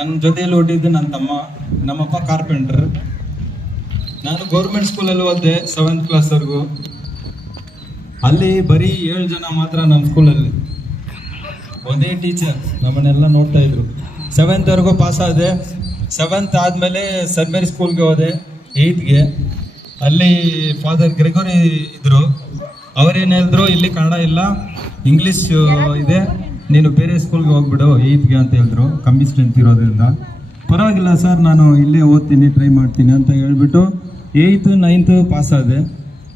ನನ್ನ ಜೊತೆಯಲ್ಲಿ ಓದಿದ್ದು ನನ್ನ ತಮ್ಮ, ನಮ್ಮಪ್ಪ ಕಾರ್ಪೆಂಟರ್. ನಾನು ಗೌರ್ಮೆಂಟ್ ಸ್ಕೂಲಲ್ಲಿ ಓದಿದೆ 7th ಕ್ಲಾಸ್ವರೆಗೂ. ಅಲ್ಲಿ ಬರೀ 7 ಜನ ಮಾತ್ರ ನಮ್ಮ ಸ್ಕೂಲಲ್ಲಿ, ಒಂದೇ ಟೀಚರ್ ನಮ್ಮನ್ನೆಲ್ಲ ನೋಡ್ತಾ ಇದ್ರು. 7th ವರೆಗೂ ಪಾಸ್ ಆದೆ. 7th ಆದಮೇಲೆ ಸರ್ ಮೇರಿ ಸ್ಕೂಲ್ಗೆ ಹೋದೆ 8th. ಅಲ್ಲಿ ಫಾದರ್ ಗ್ರೆಗೋರಿ ಇದ್ರು. ಅವರೇನು ಹೇಳಿದ್ರು, ಇಲ್ಲಿ ಕನ್ನಡ ಇಲ್ಲ, ಇಂಗ್ಲೀಷ್ ಇದೆ, ನೀನು ಬೇರೆ ಸ್ಕೂಲ್ಗೆ ಹೋಗ್ಬಿಡು 8th ಅಂತ ಹೇಳಿದ್ರು, ಕಮ್ಮಿ ಸ್ಟ್ರೆಂತ್ ಇರೋದ್ರಿಂದ. ಪರವಾಗಿಲ್ಲ ಸರ್, ನಾನು ಇಲ್ಲೇ ಓದ್ತೀನಿ, ಟ್ರೈ ಮಾಡ್ತೀನಿ ಅಂತ ಹೇಳ್ಬಿಟ್ಟು 8th 9th ಪಾಸ್ ಆದೆ.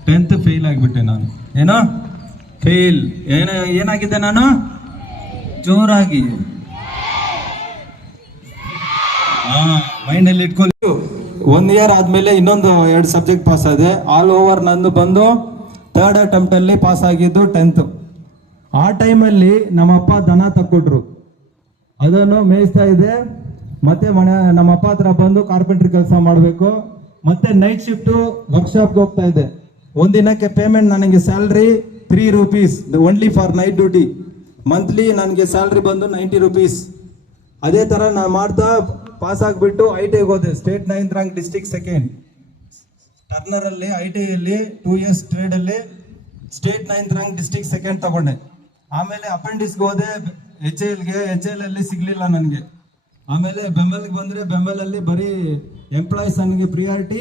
10th ಫೇಲ್ ಆಗಿಬಿಟ್ಟೆ ನಾನು. ಏನೋ ಫೇಲ್. ಏನಾಗಿದ್ದೆ ನಾನು? ಜೋರಾಗಿ ಮೈಂಡಲ್ಲಿ ಇಟ್ಕೊಳ್ಳಿ. 1 year ಆದಮೇಲೆ ಇನ್ನೊಂದು 2 ಸಬ್ಜೆಕ್ಟ್ ಪಾಸ್ ಆದೆ. ಆಲ್ ಓವರ್ ನಂದು ಬಂದು 3rd ಅಟೆಂಪ್ಟ್ ಅಲ್ಲಿ ಪಾಸ್ ಆಗಿದ್ದು 10th. ಆ ಟೈಮಲ್ಲಿ ನಮ್ಮಪ್ಪ ದನ ತಕ್ಕೊಟ್ರು, ಅದನ್ನು ಮೇಯಿಸ್ತಾ ಇದೆ. ಮತ್ತೆ ನಮ್ಮಪ್ಪ ಹತ್ರ ಬಂದು ಕಾರ್ಪೆಂಟ್ರಿ ಕೆಲಸ ಮಾಡಬೇಕು. ಮತ್ತೆ ನೈಟ್ ಶಿಫ್ಟು ವರ್ಕ್ಶಾಪ್ಗೆ ಹೋಗ್ತಾ ಇದ್ದೆ. ಒಂದಿನಕ್ಕೆ ಪೇಮೆಂಟ್ ನನಗೆ salary 3 rupees only for night duty. Monthly ನನಗೆ ಸ್ಯಾಲ್ರಿ ಬಂದು 90 rupees. ಅದೇ ಥರ ನಾನು ಮಾಡ್ತಾ ಪಾಸ್ ಆಗಿಬಿಟ್ಟು ITI ಹೋದೆ. State 9th rank, district 2nd. ಟರ್ನರಲ್ಲಿ ITIಯಲ್ಲಿ 2 years ಟ್ರೇಡಲ್ಲಿ state 9th rank, district 2nd ತಗೊಂಡೆ. ಆಮೇಲೆ ಅಪೆಂಡಿಕ್ಸ್ಗೆ ಹೋದೆ HALಗೆ. HALಲ್ಲಿ ಸಿಗಲಿಲ್ಲ ನನಗೆ. ಆಮೇಲೆ ಬೆಂಬಲ್ಗೆ ಬಂದರೆ ಬೆಂಬಲಲ್ಲಿ ಬರೀ ಎಂಪ್ಲಾಯೀಸ್ ನನಗೆ ಪ್ರಿಯಾರಿಟಿ,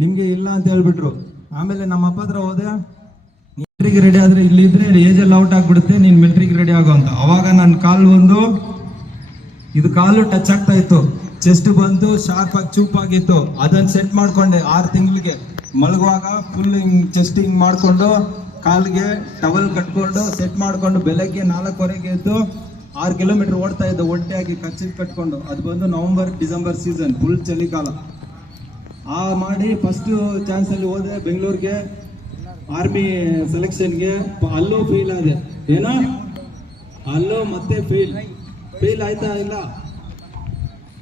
ನಿಮಗೆ ಇಲ್ಲ ಅಂತ ಹೇಳ್ಬಿಟ್ರು. ಆಮೇಲೆ ನಮ್ಮ ಅಪ್ಪ ಹತ್ರ ಹೋದೆ, ಮಿಲ್ಟ್ರಿಗೆ ರೆಡಿ ಆದರೆ ಇಲ್ಲಿದ್ರೆ ಏಜಲ್ಲಿ ಔಟ್ ಆಗಿಬಿಡುತ್ತೆ, ನೀನು ಮಿಲ್ಟ್ರಿಗೆ ರೆಡಿ ಆಗೋ ಅಂತ. ಅವಾಗ ನನ್ನ ಕಾಲು ಟಚ್ ಆಗ್ತಾ ಇತ್ತು, ಚೆಸ್ಟ್ ಬಂದು ಶಾರ್ಪ್ ಆಗಿ ಚೂಪಾಗಿತ್ತು. ಅದನ್ನು ಸೆಟ್ ಮಾಡ್ಕೊಂಡೆ 6 ತಿಂಗಳಿಗೆ. ಮಲಗುವಾಗ ಫುಲ್ ಹಿಂಗ್ ಚೆಸ್ಟ್ ಹಿಂಗ್ ಮಾಡ್ಕೊಂಡು ಕಾಲಿಗೆ ಟವಲ್ ಕಟ್ಕೊಂಡು ಸೆಟ್ ಮಾಡ್ಕೊಂಡು ಬೆಳಗ್ಗೆ 4:15 ಎದ್ದು 6 ಕಿಲೋಮೀಟರ್ ಓಡ್ತಾ ಇದ್ದೆ ಒಟ್ಟೆಯಾಗಿ ಕಟ್ಕೊಂಡು. ಅದು ಬಂದು ನವಂಬರ್ ಡಿಸೆಂಬರ್ ಸೀಸನ್, ಫುಲ್ ಚಳಿಗಾಲ. ಮಾಡಿ ಫಸ್ಟ್ ಚಾನ್ಸಲ್ಲಿ ಹೋದೆ ಬೆಂಗಳೂರಿಗೆ, ಆರ್ಮಿ ಸೆಲೆಕ್ಷನ್ಗೆ. ಅಲ್ಲೂ ಫೇಲ್ ಆದೆ. ಏನೋ ಅಲ್ಲೂ ಮತ್ತೆ ಫೇಲ್ ಆಯ್ತಾ ಇಲ್ಲ,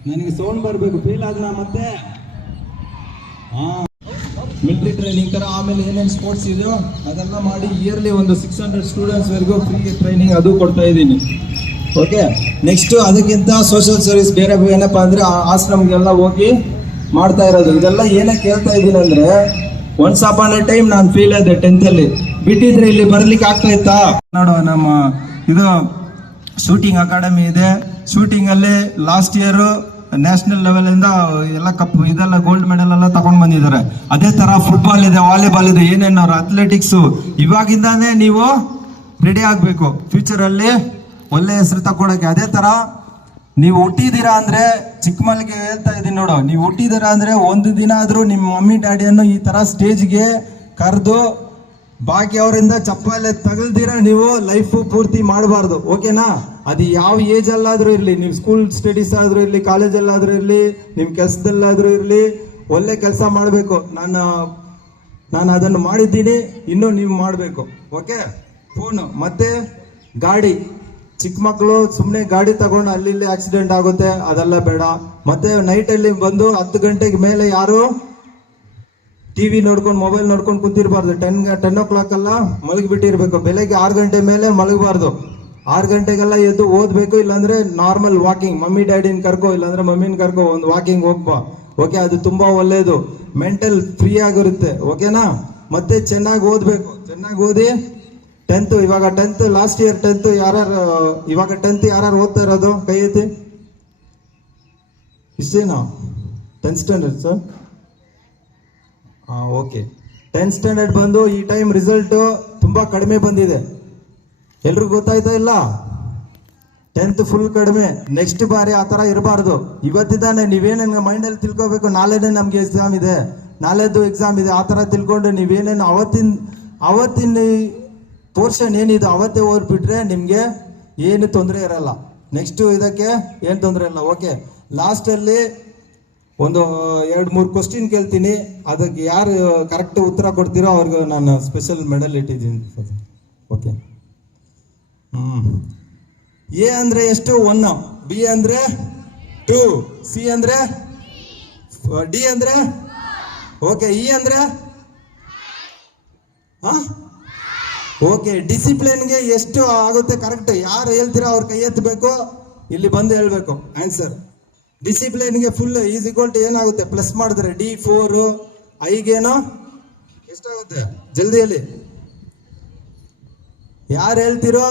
ನನಗೆ ಸೌಂಡ್ ಬರಬೇಕು. ಫೇಲ್ ಆದ ಮತ್ತೆ ಮಿಲಿಟರಿ ಟ್ರೈನಿಂಗ್ ಥರ. ಆಮೇಲೆ ಏನೇನು ಸ್ಪೋರ್ಟ್ಸ್ ಇದೆಯೋ ಅದೆಲ್ಲ ಮಾಡಿ ಇಯರ್ಲಿ ಒಂದು 600 ಸ್ಟೂಡೆಂಟ್ಸ್ವರೆಗೂ ಫ್ರೀ ಟ್ರೈನಿಂಗ್ ಅದು ಕೊಡ್ತಾ ಇದ್ದೀನಿ. ಓಕೆ, ನೆಕ್ಸ್ಟ್ ಅದಕ್ಕಿಂತ ಸೋಷಿಯಲ್ ಸರ್ವಿಸ್ ಬೇರೆ ಏನಪ್ಪ ಅಂದರೆ ಆಶ್ರಮಗೆಲ್ಲ ಹೋಗಿ ಮಾಡ್ತಾ ಇರೋದು. ಇದೆಲ್ಲ ಏನಕ್ಕೆ ಹೇಳ್ತಾ ಇದ್ದೀನಿ ಅಂದರೆ, ಒನ್ಸ್ ಅಪಾನ್ ಎ ಟೈಮ್ ನಾನು ಫೇಲ್ ಆದೆ 10th ಅಲ್ಲಿ. ಬಿಟ್ಟಿದ್ರೆ ಇಲ್ಲಿ ಬರ್ಲಿಕ್ಕೆ ಆಗ್ತಾ ಇತ್ತಾ? ನೋಡುವ, ನಮ್ಮ ಇದು ಶೂಟಿಂಗ್ ಅಕಾಡೆಮಿ ಇದೆ. ಶೂಟಿಂಗಲ್ಲಿ ಲಾಸ್ಟ್ ಇಯರ್ ನ್ಯಾಷನಲ್ ಲೆವೆಲ್ ಇಂದ ಎಲ್ಲ ಕಪ್ ಇದೆಲ್ಲ ಗೋಲ್ಡ್ ಮೆಡಲ್ ಎಲ್ಲ ತಗೊಂಡ್ ಬಂದಿದ್ದಾರೆ. ಅದೇ ತರ ಫುಟ್ಬಾಲ್ ಇದೆ, ವಾಲಿಬಾಲ್ ಇದೆ, ಏನೇನು ಅಥ್ಲೆಟಿಕ್ಸ್. ಇವಾಗಿಂದಾನೇ ನೀವು ರೆಡಿ ಆಗ್ಬೇಕು ಫ್ಯೂಚರ್ ಅಲ್ಲಿ ಒಳ್ಳೆ ಹೆಸರು ತಗೊಳಕ್ಕೆ. ಅದೇ ತರ ನೀವು ಹುಟ್ಟಿದೀರಾ ಅಂದ್ರೆ, ಚಿಕ್ಕ ಮಲ್ಲಿಗೆ ಹೇಳ್ತಾ ಇದೀನಿ ನೋಡು, ನೀವು ಹುಟ್ಟಿದೀರಾ ಅಂದ್ರೆ ಒಂದು ದಿನ ಆದ್ರೂ ನಿಮ್ಮ ಮಮ್ಮಿ ಡ್ಯಾಡಿಯನ್ನು ಈ ತರ ಸ್ಟೇಜ್ಗೆ ಕರೆದು ಬಾಕಿ ಅವರಿಂದ ಚಪ್ಪಾಳೆ ತಗಲ್ದಿರ ನೀವು ಲೈಫ್ ಪೂರ್ತಿ ಮಾಡಬಾರ್ದು. ಓಕೆನಾ? ಅದು ಯಾವ ಏಜ್ ಅಲ್ಲಾದ್ರೂ ಇರಲಿ, ನೀವು ಸ್ಕೂಲ್ ಸ್ಟಡೀಸ್ ಆದ್ರೂ ಇರಲಿ, ಕಾಲೇಜಲ್ಲಾದ್ರೂ ಇರಲಿ, ನಿಮ್ಮ ಕೆಲಸದಲ್ಲಾದ್ರೂ ಇರಲಿ, ಒಳ್ಳೆ ಕೆಲಸ ಮಾಡಬೇಕು. ನಾನು ಅದನ್ನು ಮಾಡಿದ್ದೀನಿ, ಇನ್ನೂ ನೀವು ಮಾಡಬೇಕು. ಓಕೆ? ಫೋನು ಮತ್ತೆ ಗಾಡಿ, ಚಿಕ್ಕ ಮಕ್ಕಳು ಸುಮ್ಮನೆ ಗಾಡಿ ತಗೊಂಡು ಅಲ್ಲಿ ಇಲ್ಲಿ ಆಕ್ಸಿಡೆಂಟ್ ಆಗುತ್ತೆ, ಅದೆಲ್ಲ ಬೇಡ. ಮತ್ತೆ ನೈಟಲ್ಲಿ ಬಂದು 10 ಗಂಟೆಗೆ ಮೇಲೆ ಯಾರು ಟಿವಿ ನೋಡ್ಕೊಂಡು ಮೊಬೈಲ್ ನೋಡ್ಕೊಂಡು ಕುಂತಿರ್ಬಾರ್ದು. 10 o'clock ಎಲ್ಲ ಮಲಗಿಬಿಟ್ಟಿರ್ಬೇಕು. ಬೆಳಗ್ಗೆ 6 ಗಂಟೆ ಮೇಲೆ ಮಲಗಬಾರ್ದು. 6 ಗಂಟೆಗೆಲ್ಲ ಎದ್ದು ಓದ್ಬೇಕು. ಇಲ್ಲಾಂದ್ರೆ ನಾರ್ಮಲ್ ವಾಕಿಂಗ್, ಮಮ್ಮಿ ಡ್ಯಾಡಿನ ಕರ್ಕೋ, ಇಲ್ಲಾಂದ್ರೆ ಮಮ್ಮಿನ ಕರ್ಕೋ, ಒಂದು ವಾಕಿಂಗ್ ಹೋಗ್ಬಾ. ಓಕೆ? ಅದು ತುಂಬಾ ಒಳ್ಳೇದು, ಮೆಂಟಲ್ ಫ್ರೀ ಆಗಿರುತ್ತೆ. ಓಕೆನಾ? ಮತ್ತೆ ಚೆನ್ನಾಗಿ ಓದ್ಬೇಕು. ಚೆನ್ನಾಗಿ ಓದಿ 10th, ಇವಾಗ 10th ಲಾಸ್ಟ್ ಇಯರ್ 10th ಇವಾಗ 10th ಯಾರು ಓದ್ತಾ ಇರೋದು ಕೈ ಎತ್ತಿ. ಇಷ್ಟೇನಾ? 10th standard sir? Okay. 10th standard ಬಂದು ಈ ಟೈಮ್ ರಿಸಲ್ಟ್ ತುಂಬಾ ಕಡಿಮೆ ಬಂದಿದೆ. ಎಲ್ರಿಗೂ ಗೊತ್ತಾಯ್ತಾ ಇಲ್ಲ? 10th ಫುಲ್ ಕಡಿಮೆ. ನೆಕ್ಸ್ಟ್ ಬಾರಿ ಆ ತರ ಇರಬಾರ್ದು. ಇವತ್ತಿದ್ದಾನೆ ನೀವೇನೇನು ಮೈಂಡಲ್ಲಿ ತಿಳ್ಕೊಬೇಕು, ನಾಳೆನೇ ನಮ್ಗೆ ಎಕ್ಸಾಮ್ ಇದೆ, ನಾಳೆದು ಎಕ್ಸಾಮ್ ಇದೆ, ಆ ತರ ತಿಳ್ಕೊಂಡು ನೀವೇನೇನು ಅವತ್ತಿನ ಪೋರ್ಷನ್ ಏನಿದೆ ಅವತ್ತೇ ಓದ್ಬಿಟ್ರೆ ನಿಮ್ಗೆ ಏನು ತೊಂದರೆ ಇರಲ್ಲ. ನೆಕ್ಸ್ಟ್ ಇದಕ್ಕೆ ಏನು ತೊಂದರೆ ಇಲ್ಲ. ಓಕೆ? ಲಾಸ್ಟಲ್ಲಿ ಒಂದು 2-3 ಕ್ವಶನ್ ಕೇಳ್ತೀನಿ, ಅದಕ್ಕೆ ಯಾರು ಕರೆಕ್ಟ್ ಉತ್ತರ ಕೊಡ್ತೀರೋ ಅವ್ರಿಗೆ ನಾನು ಸ್ಪೆಷಲ್ ಮೆಡಲ್ ಇಟ್ಟಿದ್ದೀನಿ. ಓಕೆ? ಎ ಅಂದ್ರೆ ಎಷ್ಟು? 1. ಬಿ ಅಂದ್ರೆ 2. ಸಿ ಅಂದ್ರೆ ಡಿ ಅಂದ್ರೆ ಓಕೆ. ಇ ಅಂದ್ರೆ ಓಕೆ. ಡಿಸಿಪ್ಲಿನ್ಗೆ ಎಷ್ಟು ಆಗುತ್ತೆ ಕರೆಕ್ಟ್? ಯಾರು ಹೇಳ್ತೀರಾ ಅವ್ರ ಕೈ ಎತ್ತಬೇಕು, ಇಲ್ಲಿ ಬಂದು ಹೇಳ್ಬೇಕು ಆನ್ಸರ್. ಡಿಸಿಪ್ಲಿನ್ಗೆ ಫುಲ್ ಈಸ್ ಈಕ್ವಲ್ ಟು ಏನಾಗುತ್ತೆ ಪ್ಲಸ್ ಮಾಡಿದ್ರೆ D4 ಐಗೇನೋ ಎಷ್ಟಾಗುತ್ತೆ ಜಲ್ದಿ ಹೇಳಿ. ಯಾರು ಹೇಳ್ತಿರೋ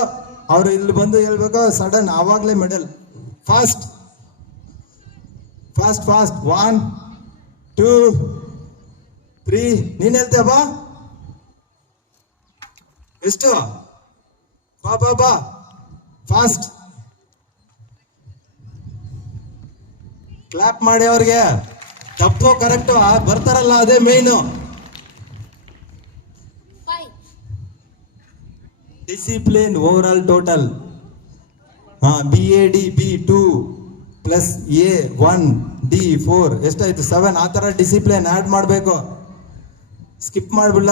ಅವ್ರು ಇಲ್ಲಿ ಬಂದು ಹೇಳ್ಬೇಕು ಸಡನ್ ಆವಾಗ್ಲೇ ಮೆಡಲ್. ಫಾಸ್ಟ್ ಫಾಸ್ಟ್ ಫಾಸ್ಟ್ 1 2 3 ನೀನ್ ಹೇಳ್ತೀಯ ಬಾ ಎಷ್ಟು ಬಾ ಬಾ ಬಾ ಫಾಸ್ಟ್ ಕ್ಲಾಪ್ ಮಾಡಿ ಅವ್ರಿಗೆ. ತಪ್ಪು ಕರೆಕ್ಟು ಬರ್ತಾರಲ್ಲ ಅದೇ main. Discipline over all total BAD B2 plus A1 D4 ಎಷ್ಟಾಯ್ತು 7. ಆ ತರ ಡಿಸಿಪ್ಲಿನ್ ಆಡ್ ಮಾಡ್ಬೇಕು. ಸ್ಕಿಪ್ ಮಾಡ್ಬಿಡ್ಲ?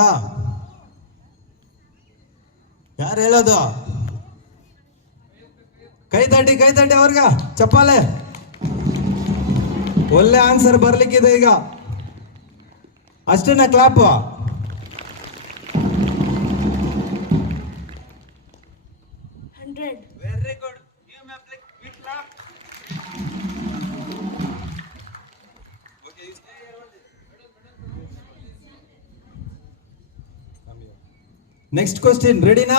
ಯಾರು ಹೇಳೋದು? ಕೈ ತಟ್ಟಿ ಅವ್ರಿಗ ಚಪ್ಪಾಲೆ. ಒಳ್ಳೆ ಆನ್ಸರ್ ಬರ್ಲಿಕ್ಕಿದೆ ಈಗ. ಅಷ್ಟೇನಾ clap? Very good. Next question ರೆಡಿನಾ?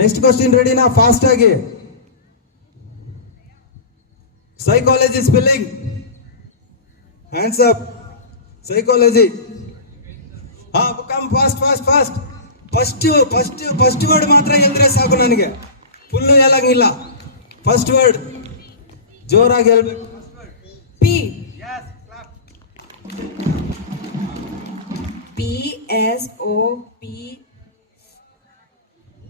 ನೆಕ್ಸ್ಟ್ ಕ್ವಶನ್ ರೆಡಿನಾ? ಫಾಸ್ಟ್ ಆಗಿ. Psychology spelling. Hands up. Psychology. Come fast fast fast. First word ಮಾತ್ರ ಹೇಳಿದ್ರೆ ಸಾಕು ನನಗೆ. ಫುಲ್ ಹೇಳಂಗಿಲ್ಲ. ಫಸ್ಟ್ ವರ್ಡ್ ಜೋರಾಗಿ ಹೇಳ್ಬೇಕು. P. Yes, clap. PSOP.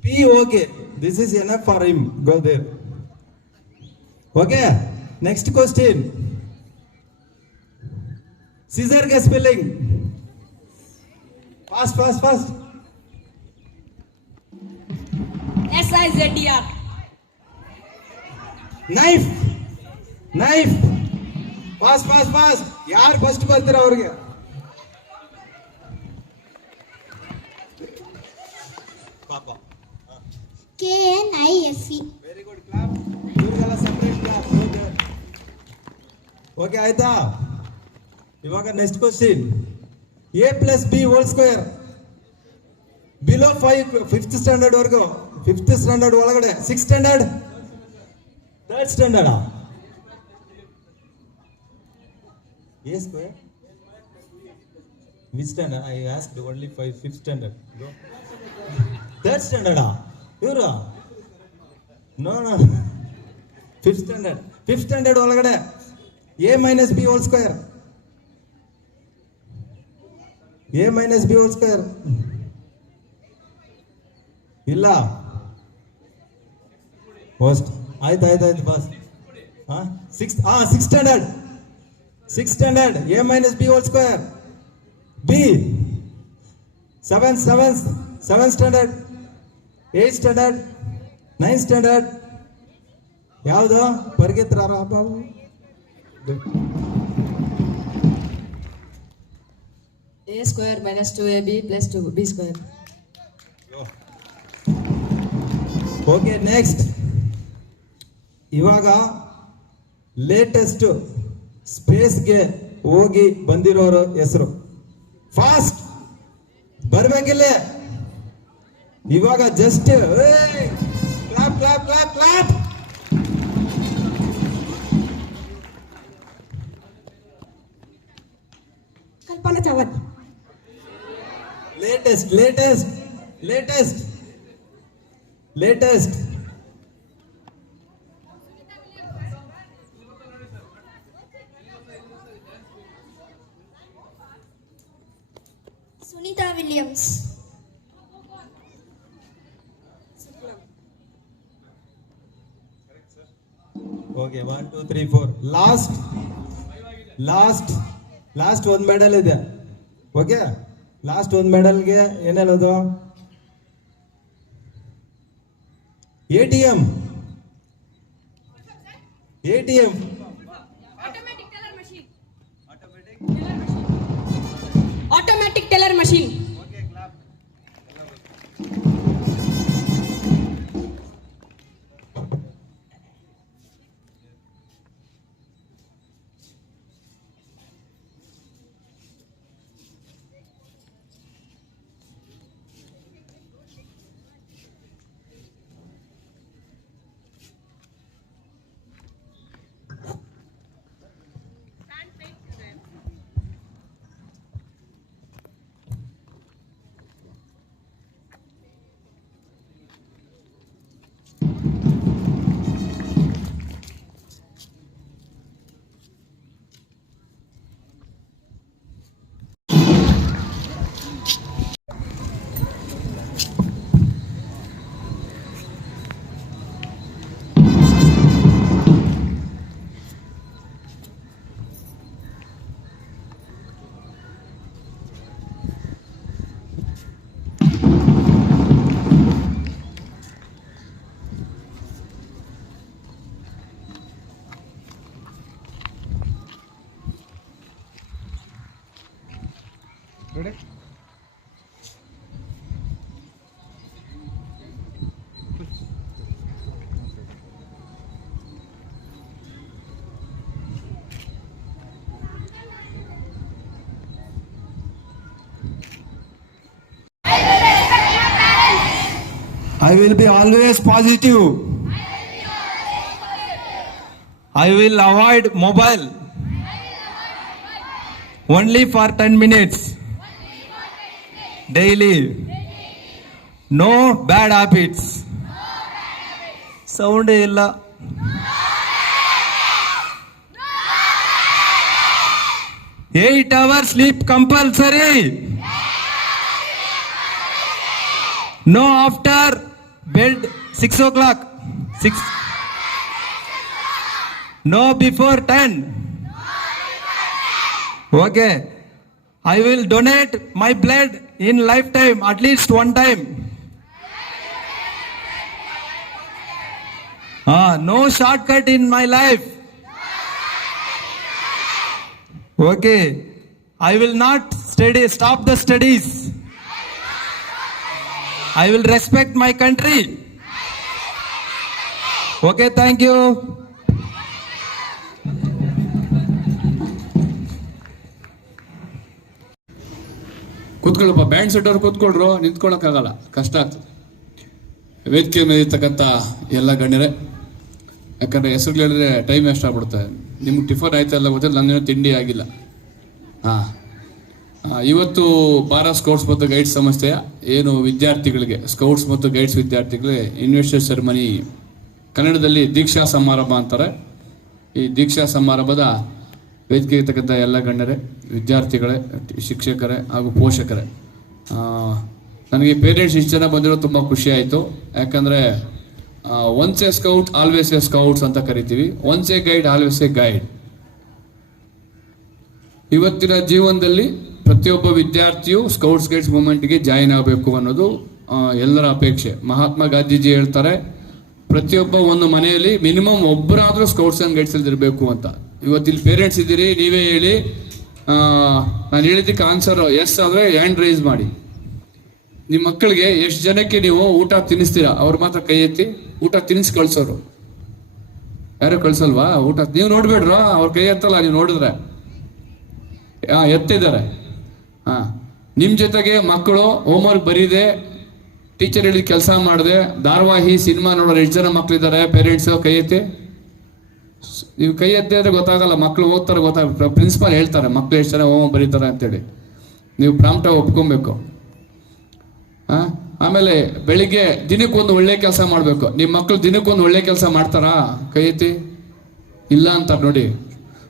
P, okay. This is enough for him. Go there. Okay. Next question. Scissor ke spelling. Fast, fast, fast. SIZDR. Knife. Knife. Fast, fast, fast. ಯಾರು first ಬರ್ತೀರ ಅವ್ರಿಗೆ? ಪಾಪ. KNIFE. Very good clap. ಇವ್ರಿಗೆಲ್ಲ separate clap. Okay ಆಯ್ತಾ? ಇವಾಗ next question. A plus B whole square below 5 5th standard ವರ್ಗು. 5th standard ಒಳಗಡೆ 6th standard 3rd standard A square which standard? I asked only 5th standard. Go. 3rd standard ಇವರು ನೋ 5th standard. 5th standard ಒಳಗಡೆ A minus B whole square. A minus B whole square ಇಲ್ಲ. First ಆಯ್ತು ಬಸ್. 6th standard 6th standard A minus B whole square. B 7th standard 8th standard 9th standard ಯಾವುದು ಪರಿಗೆತ್ರಾರ ಬಾಬು? A square minus 2AB plus 2B square. Okay next. ಇವಾಗ latest ಸ್ಪೇಸ್ಗೆ ಹೋಗಿ ಬಂದಿರೋರ ಹೆಸರು. ಫಾಸ್ಟ್ ಬರ್ಬೇಕಿಲ್ಲ. ಇವಾಗ just clap clap clap clap. Kalpana Chawla. Latest Sunita Williams. Okay 1 2 3 4 last ಒಂದು ಮೆಡಲ್ ಇದೆ. ಓಕೆ ಲಾಸ್ಟ್ ಒಂದು ಮೆಡಲ್ಗೆ ಏನ್ ಹೇಳೋದು? ATM. Automatic teller machine. I will be always positive. I will avoid mobile only for 10 minutes daily. No bad habits. Sound illa. Eight hours sleep compulsory. No after bed 6 o'clock. 6. No before 10. Okay. I will donate my blood in lifetime at least one time. No shortcut in my life. Okay. I will not stop the studies. I will respect my country. Okay, thank you. ಕೂತ್ಕೊಳ್ಳಪ್ಪ, band set ಅವ್ರು ಕೂತ್ಕೊಳ್ರು, ನಿಂತ್ಕೊಳ್ಳೋಕ್ಕಾಗಲ್ಲ, ಕಷ್ಟ ಆಗ್ತದೆ. ವೇದಿಕೆ ಮೇಲೆ ಇರ್ತಕ್ಕಂಥ ಎಲ್ಲ ಗಣ್ಯರೇ, ಯಾಕಂದರೆ ಹೆಸರು ಹೇಳಿದ್ರೆ ಟೈಮ್ ವೇಸ್ಟ್ ಆಗ್ಬಿಡುತ್ತೆ. ನಿಮ್ಗೆ ಟಿಫನ್ ಆಯ್ತಲ್ಲ ಗೊತ್ತಿಲ್ಲ, ನನ್ನೇನೋ ತಿಂಡಿ ಆಗಿಲ್ಲ. ಇವತ್ತು ಭಾರತ್ ಸ್ಕೌಟ್ಸ್ ಮತ್ತು ಗೈಡ್ಸ್ ಸಂಸ್ಥೆಯ ಏನು ವಿದ್ಯಾರ್ಥಿಗಳಿಗೆ, ಸ್ಕೌಟ್ಸ್ ಮತ್ತು ಗೈಡ್ಸ್ ವಿದ್ಯಾರ್ಥಿಗಳಿಗೆ ಇನ್ವೆಸ್ಟರ್ ಸೆರೆಮನಿ, ಕನ್ನಡದಲ್ಲಿ ದೀಕ್ಷಾ ಸಮಾರಂಭ ಅಂತಾರೆ. ಈ ದೀಕ್ಷಾ ಸಮಾರಂಭದ ವೇದಿಕೆ ಇರ್ತಕ್ಕಂಥ ಎಲ್ಲ ಗಣ್ಯರೇ, ವಿದ್ಯಾರ್ಥಿಗಳೇ, ಶಿಕ್ಷಕರೇ ಹಾಗೂ ಪೋಷಕರೇ, ನನಗೆ ಪೇರೆಂಟ್ಸ್ ಇಷ್ಟು ಜನ ಬಂದಿರೋ ತುಂಬ ಖುಷಿ ಆಯಿತು. ಯಾಕಂದರೆ once A scout always A scouts ಅಂತ ಕರಿತೀವಿ. Once A guide always A guide. ಇವತ್ತಿನ ಜೀವನದಲ್ಲಿ ಪ್ರತಿಯೊಬ್ಬ ವಿದ್ಯಾರ್ಥಿಯು ಸ್ಕೌಟ್ಸ್ ಗೈಡ್ಸ್ ಮೂವ್ಮೆಂಟ್ಗೆ ಜಾಯಿನ್ ಆಗಬೇಕು ಅನ್ನೋದು ಎಲ್ಲರ ಅಪೇಕ್ಷೆ. ಮಹಾತ್ಮ ಗಾಂಧೀಜಿ ಹೇಳ್ತಾರೆ, ಪ್ರತಿಯೊಬ್ಬ ಒಂದು ಮನೆಯಲ್ಲಿ ಮಿನಿಮಮ್ ಒಬ್ಬರಾದರೂ ಸ್ಕೌಟ್ಸ್ ಆ್ಯಂಡ್ ಗೈಡ್ಸಲ್ಲಿ ಇರಬೇಕು ಅಂತ. ಇವತ್ತಿಲ್ಲಿ ಪೇರೆಂಟ್ಸ್ ಇದ್ದೀರಿ, ನೀವೇ ಹೇಳಿ. ನಾನು ಹೇಳಿದ್ದಕ್ಕೆ ಆನ್ಸರ್ ಎಸ್ ಆದರೆ ಹ್ಯಾಂಡ್ ರೈಸ್ ಮಾಡಿ. ನಿಮ್ಮ ಮಕ್ಕಳಿಗೆ ಎಷ್ಟು ಜನಕ್ಕೆ ನೀವು ಊಟ ತಿನ್ನಿಸ್ತೀರಾ? ಅವ್ರು ಮಾತ್ರ ಕೈ ಎತ್ತಿ. ಊಟ ತಿನ್ನಿಸಿ ಕಳ್ಸೋರು ಯಾರು ಕಳ್ಸಲ್ವಾ? ಊಟ ನೀವು ನೋಡ್ಬೇಡ್ರ, ಅವ್ರ ಕೈ ಎತ್ತಲ್ಲ, ನೀವು ನೋಡಿದ್ರೆ. ಎತ್ತಿದ್ದಾರೆ. ನಿಮ್ಮ ಜೊತೆಗೆ ಮಕ್ಕಳು ಹೋಮ್ವರ್ಕ್ ಬರೀದೆ, ಟೀಚರ್ ಹೇಳಿದ ಕೆಲಸ ಮಾಡಿದೆ, ಧಾರಾವಾಹಿ ಸಿನಿಮಾ ನೋಡೋರು ಎಷ್ಟು ಜನ ಮಕ್ಕಳಿದ್ದಾರೆ? ಪೇರೆಂಟ್ಸು ಕೈ ಎತ್ತಿ. ನೀವು ಕೈ ಎತ್ತಿ ಅಂದರೆ ಗೊತ್ತಾಗಲ್ಲ, ಮಕ್ಕಳು ಓದ್ತಾರೆ ಗೊತ್ತಾಗ. ಪ್ರಿನ್ಸಿಪಾಲ್ ಹೇಳ್ತಾರೆ ಮಕ್ಕಳು ಎಷ್ಟು ಜನ ಹೋಮ್ವರ್ಕ್ ಬರೀತಾರೆ ಅಂತೇಳಿ. ನೀವು ಪ್ರಾಂಪ್ಟಾಗಿ ಒಪ್ಕೊಬೇಕು. ಆಮೇಲೆ ಬೆಳಿಗ್ಗೆ ದಿನಕ್ಕೊಂದು ಒಳ್ಳೆ ಕೆಲಸ ಮಾಡಬೇಕು. ನಿಮ್ಮ ಮಕ್ಕಳು ದಿನಕ್ಕೊಂದು ಒಳ್ಳೆ ಕೆಲಸ ಮಾಡ್ತಾರಾ? ಕೈ ಎತ್ತಿ. ಇಲ್ಲ ಅಂತಾರೆ ನೋಡಿ.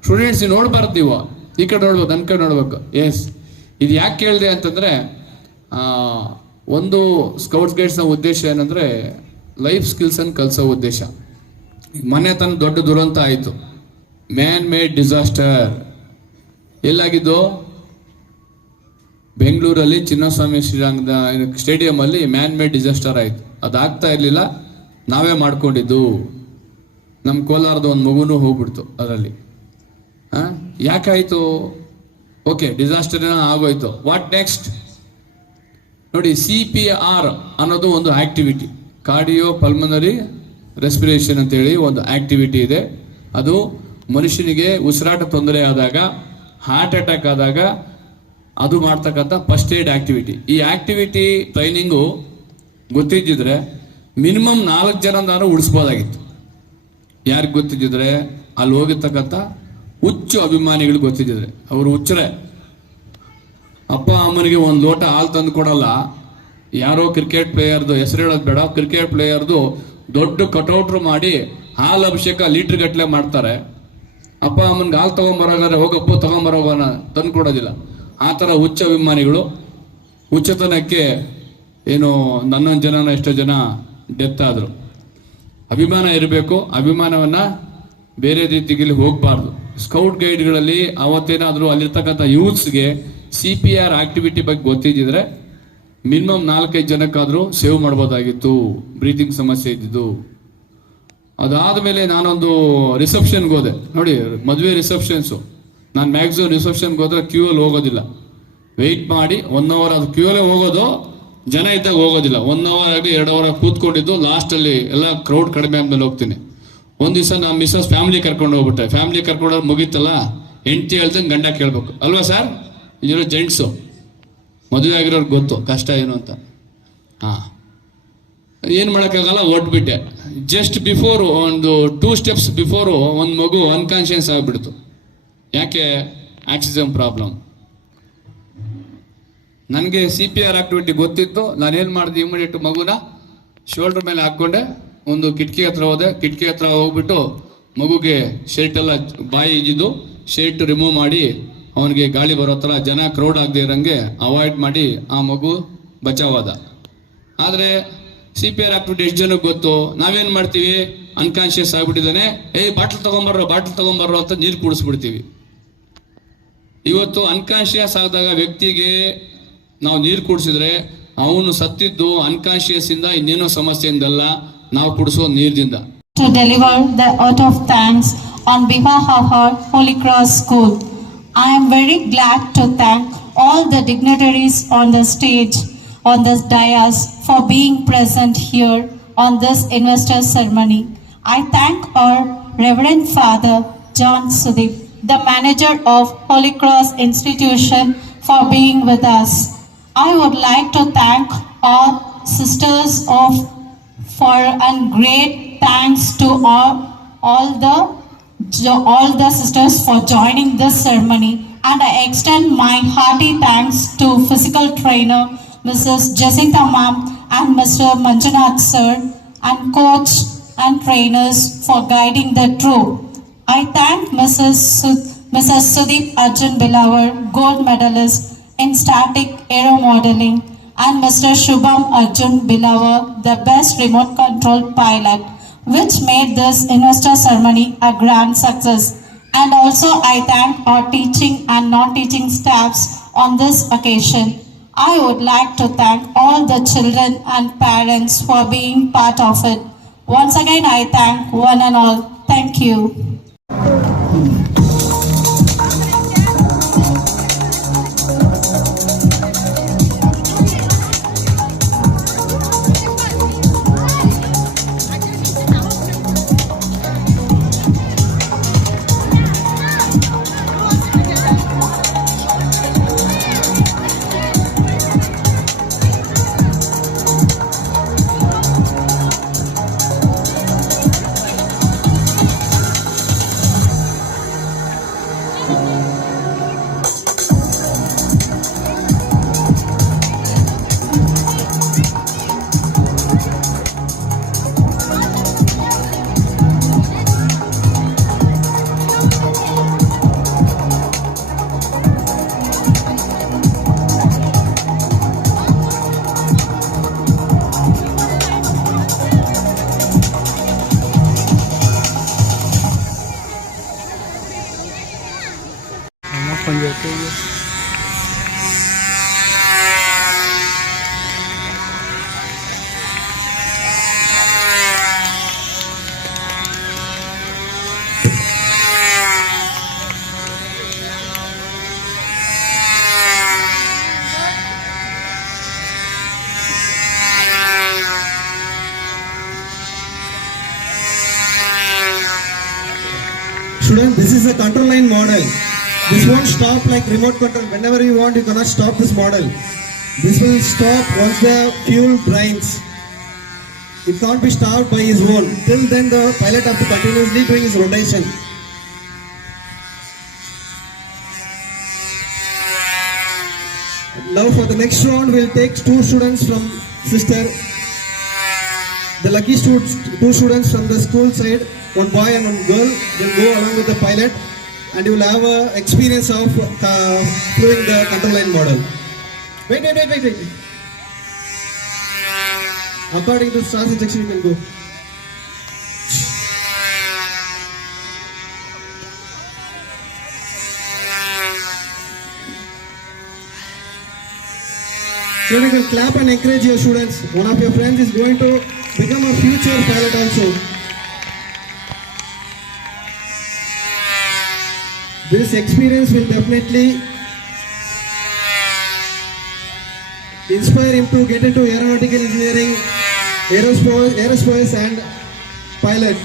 ಸ್ಟೂಡೆಂಟ್ಸ್ ನೀವು ನೋಡ್ಬಾರ್ದು, ನೀವು ಈ ಕಡೆ ನೋಡ್ಬೇಕು, ನನ್ನ ಕಡೆ ನೋಡ್ಬೇಕು. ಎಸ್, ಇದು ಯಾಕೆ ಕೇಳಿದೆ ಅಂತಂದರೆ, ಒಂದು ಸ್ಕೌಟ್ಸ್ ಗೈಡ್ಸ್ನ ಉದ್ದೇಶ ಏನಂದರೆ ಲೈಫ್ ಸ್ಕಿಲ್ಸನ್ನು ಕಲಿಸೋ ಉದ್ದೇಶ. ಮನೆ ತನ್ನ ದೊಡ್ಡ ದುರಂತ ಆಯಿತು, ಮ್ಯಾನ್ ಮೇಡ್ ಡಿಸಾಸ್ಟರ್. ಎಲ್ಲಾಗಿದ್ದು? ಬೆಂಗಳೂರಲ್ಲಿ ಚಿನ್ನಸ್ವಾಮಿ ಶ್ರೀರಂಗದ ಸ್ಟೇಡಿಯಮಲ್ಲಿ ಮ್ಯಾನ್ ಮೇಡ್ ಡಿಸಾಸ್ಟರ್ ಆಯಿತು. ಅದಾಗ್ತಾ ಇರಲಿಲ್ಲ, ನಾವೇ ಮಾಡ್ಕೊಂಡಿದ್ದು. ನಮ್ಮ ಕೋಲಾರದ ಒಂದು ಮಗುನೂ ಹೋಗ್ಬಿಡ್ತು ಅದರಲ್ಲಿ. ಯಾಕಾಯಿತು? ಓಕೆ, ಡಿಸಾಸ್ಟರ್ ಆಗೋಯ್ತು. What next? ನೋಡಿ, CPR ಅನ್ನೋದು ಒಂದು ಆಕ್ಟಿವಿಟಿ, ಕಾರ್ಡಿಯೋ ಪಲ್ಮನರಿ ರೆಸ್ಪಿರೇಷನ್ ಅಂತೇಳಿ ಒಂದು ಆಕ್ಟಿವಿಟಿ ಇದೆ. ಅದು ಮನುಷ್ಯನಿಗೆ ಉಸಿರಾಟ ತೊಂದರೆ ಆದಾಗ, ಹಾರ್ಟ್ ಅಟ್ಯಾಕ್ ಆದಾಗ ಅದು ಮಾಡ್ತಕ್ಕಂಥ ಫಸ್ಟ್ ಏಡ್ ಆಕ್ಟಿವಿಟಿ. ಈ ಆಕ್ಟಿವಿಟಿ ಟ್ರೈನಿಂಗು ಗೊತ್ತಿದ್ದಿದ್ರೆ ಮಿನಿಮಮ್ 4 ಜನ ನಾನು ಉಳಿಸ್ಬೋದಾಗಿತ್ತು. ಯಾರಿಗೆ ಗೊತ್ತಿದ್ದಿದ್ರೆ? ಅಲ್ಲಿ ಹೋಗಿರ್ತಕ್ಕಂಥ ಹುಚ್ಚು ಅಭಿಮಾನಿಗಳು ಗೊತ್ತಿದ್ದಿದ್ರೆ. ಅವರು ಹುಚ್ಚರೆ. ಅಪ್ಪ ಅಮ್ಮನಿಗೆ ಒಂದು ಲೋಟ ಹಾಲು ತಂದು ಕೊಡಲ್ಲ. ಯಾರೋ ಕ್ರಿಕೆಟ್ ಪ್ಲೇಯರ್ದು ಹೆಸರು ಹೇಳೋದು ಬೇಡ, ಕ್ರಿಕೆಟ್ ಪ್ಲೇಯರ್ದು ದೊಡ್ಡ ಕಟೌಟ್ರು ಮಾಡಿ ಹಾಲು ಅಭಿಷೇಕ ಲೀಟ್ರ್ ಗಟ್ಟಲೆ ಮಾಡ್ತಾರೆ. ಅಪ್ಪ ಅಮ್ಮನಿಗೆ ಹಾಲು ತೊಗೊಂಬರೋಗಾದ್ರೆ ಹೋಗಪ್ಪ ತೊಗೊಂಬರೋಗೋಣ, ತಂದು ಕೊಡೋದಿಲ್ಲ. ಆ ಥರ ಹುಚ್ಚ ಅಭಿಮಾನಿಗಳು. ಹುಚ್ಚತನಕ್ಕೆ ಏನು ನನ್ನೊಂದು ಜನನ ಎಷ್ಟೋ ಜನ ಡೆತ್ ಆದರು. ಅಭಿಮಾನ ಇರಬೇಕು, ಅಭಿಮಾನವನ್ನು ಬೇರೆ ರೀತಿಗೆ ಹೋಗಬಾರ್ದು. ಸ್ಕೌಟ್ ಗೈಡ್ಗಳಲ್ಲಿ ಅವತ್ತೇನಾದರೂ ಅಲ್ಲಿರ್ತಕ್ಕಂಥ ಯೂತ್ಸ್ಗೆ CPR ಆಕ್ಟಿವಿಟಿ ಬಗ್ಗೆ ಗೊತ್ತಿದ್ದಿದ್ರೆ ಮಿನಿಮಮ್ 4-5 ಜನಕ್ಕಾದರೂ ಸೇವ್ ಮಾಡ್ಬೋದಾಗಿತ್ತು. ಬ್ರೀತಿಂಗ್ ಸಮಸ್ಯೆ ಇದ್ದಿದ್ದು. ಅದಾದಮೇಲೆ ನಾನೊಂದು ರಿಸೆಪ್ಷನ್ಗೆ ಹೋದೆ. ನೋಡಿ, ಮದುವೆ ರಿಸೆಪ್ಷನ್ಸು, ನಾನು ಮ್ಯಾಕ್ಸಿಮಮ್ ರಿಸೆಪ್ಷನ್ಗೆ ಹೋದ್ರೆ ಕ್ಯೂಯಲ್ಲಿ ಹೋಗೋದಿಲ್ಲ. ವೆಯ್ಟ್ ಮಾಡಿ 1 ಅವರ್, ಅದು ಕ್ಯೂಯಲ್ಲೇ ಹೋಗೋದು, ಜನ ಇದ್ದಾಗ ಹೋಗೋದಿಲ್ಲ. 1 ಅವರ್ ಆಗಿ 2 ಅವರ್ ಕೂತ್ಕೊಂಡಿದ್ದು, ಲಾಸ್ಟಲ್ಲಿ ಎಲ್ಲ ಕ್ರೌಡ್ ಕಡಿಮೆ ಆದ್ಮೇಲೆ ಹೋಗ್ತೀನಿ. ಒಂದು ದಿವಸ ನಮ್ಮ ಮಿಸ್ಸಸ್ ಫ್ಯಾಮಿಲಿ ಕರ್ಕೊಂಡು ಹೋಗ್ಬಿಟ್ಟೆ. ಫ್ಯಾಮಿಲಿ ಕರ್ಕೊಂಡೋಗಿ ಮುಗೀತಲ್ಲ, ಹೆಂಡತಿ ಹೇಳ್ದಂಗೆ ಗಂಡ ಕೇಳಬೇಕು ಅಲ್ವಾ ಸರ್? ಇಲ್ಲಿರೋ ಜೆಂಟ್ಸು ಮದುವೆ ಆಗಿರೋರ್ಗೆ ಗೊತ್ತು ಕಷ್ಟ ಏನು ಅಂತ. ಏನು ಮಾಡೋಕ್ಕಾಗಲ್ಲ, ಹೊಟ್ಬಿಟ್ಟೆ. ಜಸ್ಟ್ ಬಿಫೋರ್ ಒಂದು 2 ಸ್ಟೆಪ್ಸ್ ಬಿಫೋರು ಒಂದು ಮಗು ಅನ್ಕಾನ್ಶಿಯಸ್ ಆಗಿಬಿಡ್ತು. ಯಾಕೆ? Oxygen problem. ನನಗೆ CPR ಆಕ್ಟಿವಿಟಿ ಗೊತ್ತಿತ್ತು. ನಾನೇನು ಮಾಡಿದೆ, ಇಮಿಡಿಯೇಟ್ ಮಗುನ ಶೋಲ್ಡರ್ ಮೇಲೆ ಹಾಕ್ಕೊಂಡೆ, ಒಂದು ಕಿಟಕಿ ಹತ್ರ ಹೋದೆ. ಕಿಟಕಿ ಹತ್ರ ಹೋಗ್ಬಿಟ್ಟು ಮಗುಗೆ ಶರ್ಟ್ ಎಲ್ಲ ಬಾಯಿ ಇದ್ದಿದ್ದು ಶರ್ಟ್ ರಿಮೂವ್ ಮಾಡಿ ಅವನಿಗೆ ಗಾಳಿ ಬರೋ ಥರ ಜನ ಕ್ರೌಡ್ ಆಗದೆ ಇರೋಂಗೆ ಅವಾಯ್ಡ್ ಮಾಡಿ ಆ ಮಗು ಬಚಾವಾದ. ಆದರೆ CPR ಆಕ್ಟಿವಿಟಿ ಎಷ್ಟು ಜನಕ್ಕೆ ಗೊತ್ತು? ನಾವೇನು ಮಾಡ್ತೀವಿ, ಅನ್ಕಾನ್ಶಿಯಸ್ ಆಗಿಬಿಟ್ಟಿದ್ದಾನೆ, ಬಾಟ್ಲ್ ತಗೊಂಬರ್ರೋ ಅಂತ ನೀರು ಕುಡಿಸ್ಬಿಡ್ತೀವಿ. ಇವತ್ತು ಅನ್ಕಾನ್ಶಿಯಸ್ ಆದಾಗ ವ್ಯಕ್ತಿಗೆ ನಾವು ನೀರು ಕುಡಿಸಿದ್ರೆ ಅವನು ಸತ್ತಿದ್ದು ಅನ್ಕಾನ್ಶಿಯಸ್ ಇಂದ ಇನ್ನೇನೋ ಸಮಸ್ಯೆಯಿಂದಲ್ಲ, ನಾವು ಕುಡಿಸೋ ನೀರಿನಿಂದ. To deliver the vote of thanks on behalf of our Holy Cross School. I am very glad to thank all the dignitaries on the stage, on this dais, for being present here on this investor ceremony. I thank our Reverend Father John Sudip, the manager of Holy Cross Institution, for being with us. I would like to thank all sisters for and great thanks to all the sisters for joining this ceremony, and I extend my hearty thanks to physical trainer Mrs. Jacinta Ma'am and Mr. Manjunath sir and coach and trainers for guiding the troop. I thank Mrs. Sudeep Arjun Bilawar, gold medalist in static aero modeling, and Mr. Shubham Arjun Bilawar, the best remote control pilot, which made this investor ceremony a grand success. And also I thank our teaching and non-teaching staffs on this occasion. I would like to thank all the children and parents for being part of it. Once again, I thank one and all. Thank you. Students, this is a control line model. This won't stop like remote control. Whenever you want, you cannot stop this model. This will stop once the fuel drains. It can't be stopped by his own. Till then, the pilot has to continuously doing his rotation. Now for the next round, we'll take 2 students from sister. The lucky two students from the school side, one boy and one girl, will go along with the pilot, and you will have a experience of flying the control line model. Wait. According to stars instruction, you can go. So you can clap and encourage your students. One of your friends is going to become a future pilot also. This experience will definitely inspire him to get into aeronautical engineering, aerospace and pilot.